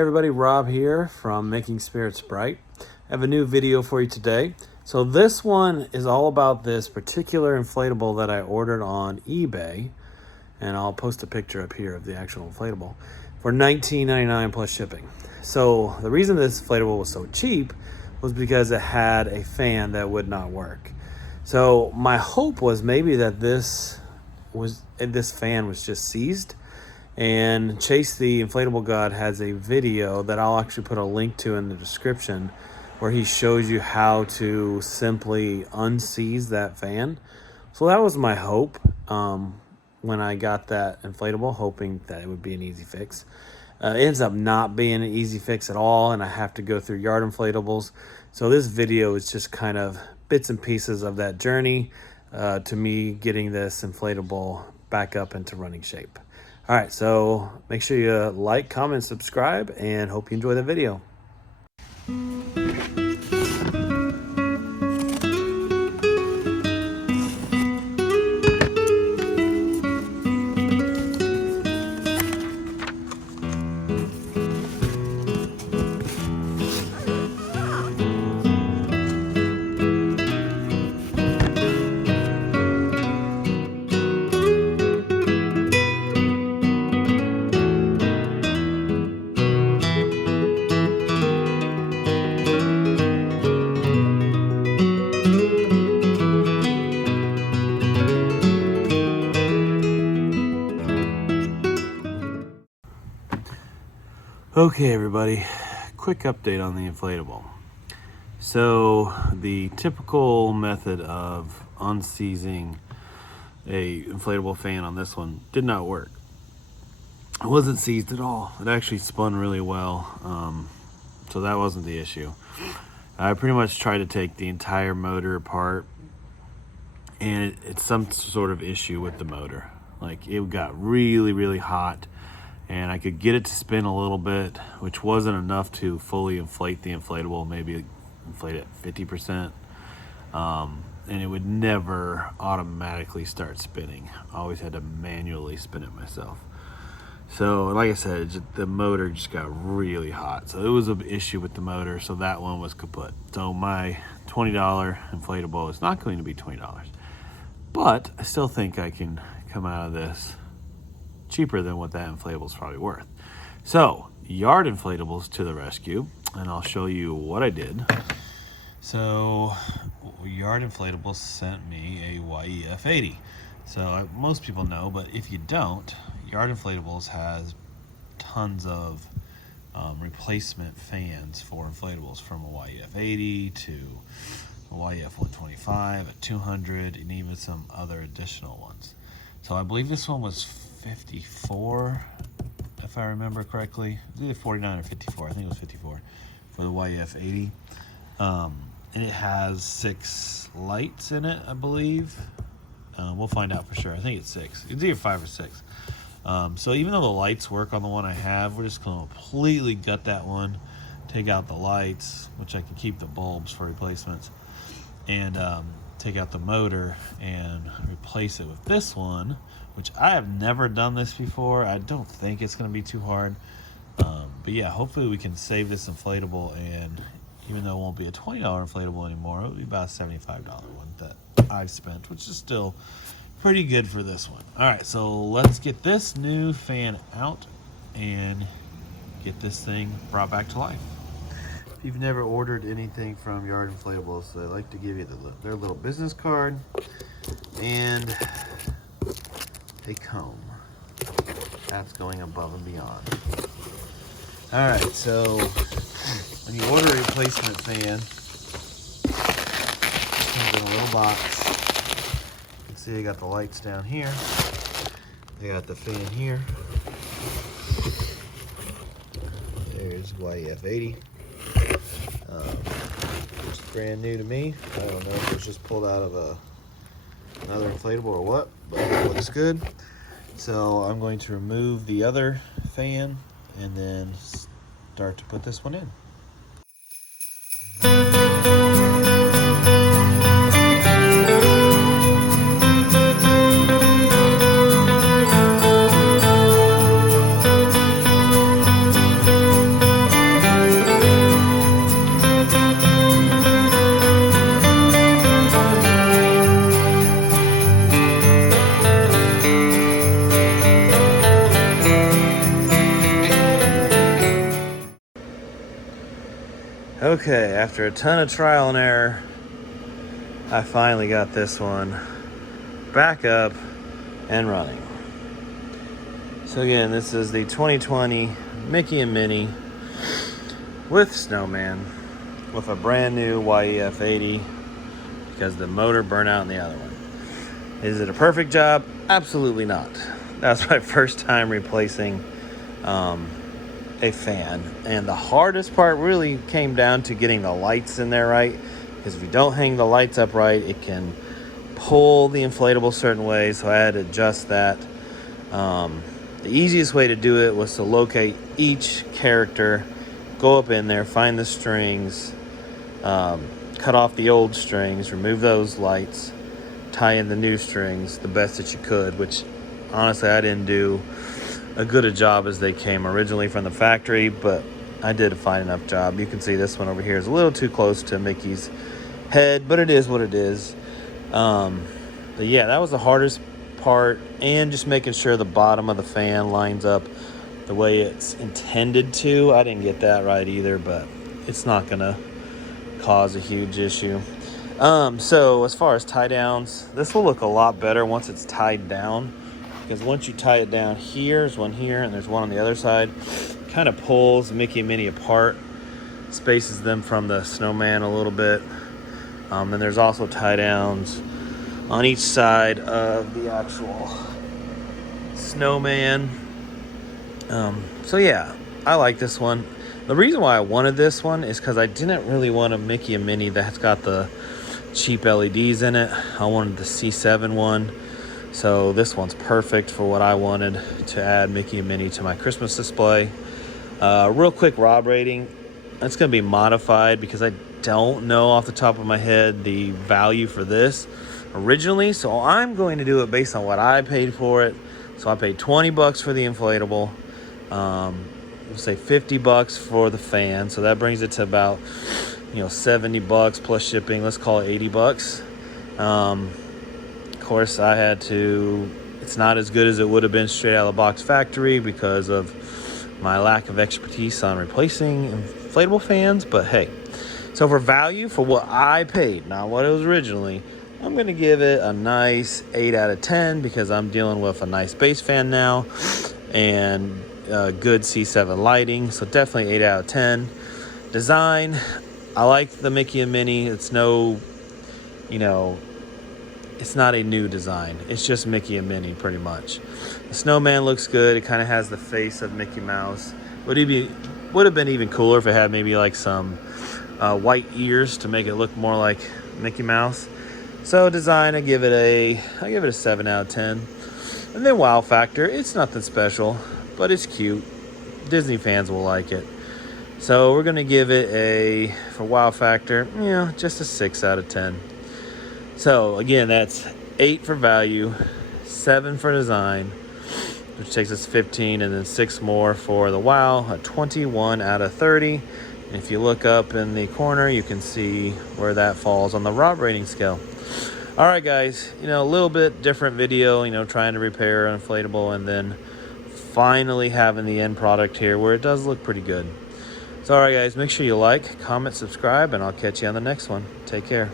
everybody, Rob here from Making Spirits Bright. I have a new video for you today. So this one is all about this particular inflatable that I ordered on eBay, and I'll post a picture up here of the actual inflatable for $19.99 plus shipping. So the reason this inflatable was so cheap was because it had a fan that would not work. So my hope was maybe that this fan was just seized. And Chase the Inflatable God has a video that I'll actually put a link to in the description where he shows you how to simply unseize that fan. So that was my hope when I got that inflatable, hoping that it would be an easy fix. It ends up not being an easy fix at all, and I have to go through yard inflatables. So this video is just kind of bits and pieces of that journey to me getting this inflatable back up into running shape. All right, so make sure you like, comment, subscribe, and hope you enjoy the video. Okay, everybody, quick update on the inflatable. So the typical method of unseizing a inflatable fan on this one did not work. It wasn't seized at all. It actually spun really well, so that wasn't the issue. I pretty much tried to take the entire motor apart, and it's some sort of issue with the motor. Like, it got really hot, and I could get it to spin a little bit, which wasn't enough to fully inflate the inflatable, maybe inflate it 50%. And it would never automatically start spinning. I always had to manually spin it myself. So like I said, the motor just got really hot. So it was an issue with the motor, so that one was kaput. So my $20 inflatable is not going to be $20. But I still think I can come out of this cheaper than what that inflatable is probably worth. So yard inflatables to the rescue, and I'll show you what I did. So Yard Inflatables sent me a YEF 80. So most people know, but if you don't, Yard Inflatables has tons of replacement fans for inflatables, from a YEF 80 to a YEF 125, a 200, and even some other additional ones. So I believe this one was 54, if I remember correctly. It was either 49 or 54. I think it was 54 for the YEF 80. And it has 6 lights in it, I believe. We'll find out for sure. I think it's 6. It's either 5 or 6. So even though the lights work on the one I have, we're just going to completely gut that one, take out the lights, which I can keep the bulbs for replacements, and take out the motor and replace it with this one, which I have never done this before. I don't think it's going to be too hard. But yeah, hopefully we can save this inflatable, and even though it won't be a $20 inflatable anymore, it'll be about a $75 one that I've spent, which is still pretty good for this one. All right, so let's get this new fan out and get this thing brought back to life. If you've never ordered anything from Yard Inflatables, they like to give you their little business card and a comb. That's going above and beyond. All right, so when you order a replacement fan, it comes in a little box. You can see they got the lights down here. They got the fan here. There's YEF 80. It's brand new to me. I don't know if it was just pulled out of another inflatable or what, but it looks good. So I'm going to remove the other fan and then start to put this one in. Okay, after a ton of trial and error, I finally got this one back up and running. So again, this is the 2020 Mickey and Minnie with Snowman with a brand new YEF 80 because the motor burnt out in the other one. Is it a perfect job? Absolutely not. That's my first time replacing a fan, and the hardest part really came down to getting the lights in there right, because if you don't hang the lights up right, it can pull the inflatable certain ways, so I had to adjust that. The easiest way to do it was to locate each character, go up in there, find the strings, cut off the old strings, remove those lights, tie in the new strings the best that you could, which honestly I didn't do a good a job as they came originally from the factory, but I did a fine enough job. You can see this one over here is a little too close to Mickey's head, but it is what it is. But yeah, that was the hardest part, and just making sure the bottom of the fan lines up the way it's intended to. I didn't get that right either, but it's not gonna cause a huge issue. So as far as tie downs, this will look a lot better once it's tied down, because once you tie it down, here's one here and there's one on the other side, kind of pulls Mickey and Minnie apart, spaces them from the snowman a little bit. And there's also tie downs on each side of the actual snowman. So yeah, I like this one. The reason why I wanted this one is because I didn't really want a Mickey and Minnie that's got the cheap LEDs in it. I wanted the C7 one. So this one's perfect for what I wanted to add Mickey and Minnie to my Christmas display. Real quick Rob rating. It's going to be modified because I don't know off the top of my head the value for this originally. So I'm going to do it based on what I paid for it. So I paid $20 for the inflatable. We'll say $50 for the fan. So that brings it to about, $70 plus shipping. Let's call it $80. Of course, I had to, it's not as good as it would have been straight out of the box factory because of my lack of expertise on replacing inflatable fans, but hey. So for value, for what I paid, not what it was originally, I'm going to give it a nice 8 out of 10 because I'm dealing with a nice base fan now and good C7 lighting, so definitely 8 out of 10. Design, I like the Mickey and Minnie. It's no, it's not a new design. It's just Mickey and Minnie pretty much. The snowman looks good. It kind of has the face of Mickey Mouse. Would have been even cooler if it had maybe like some white ears to make it look more like Mickey Mouse. So design, I give it a 7 out of 10. And then wow factor, it's nothing special, but it's cute. Disney fans will like it. So we're gonna give it for wow factor, just a 6 out of 10. So again, that's 8 for value, 7 for design, which takes us 15, and then 6 more for the wow, a 21 out of 30. And if you look up in the corner, you can see where that falls on the Rob rating scale. All right, guys, a little bit different video, trying to repair an inflatable and then finally having the end product here where it does look pretty good. So all right, guys, make sure you like, comment, subscribe, and I'll catch you on the next one. Take care.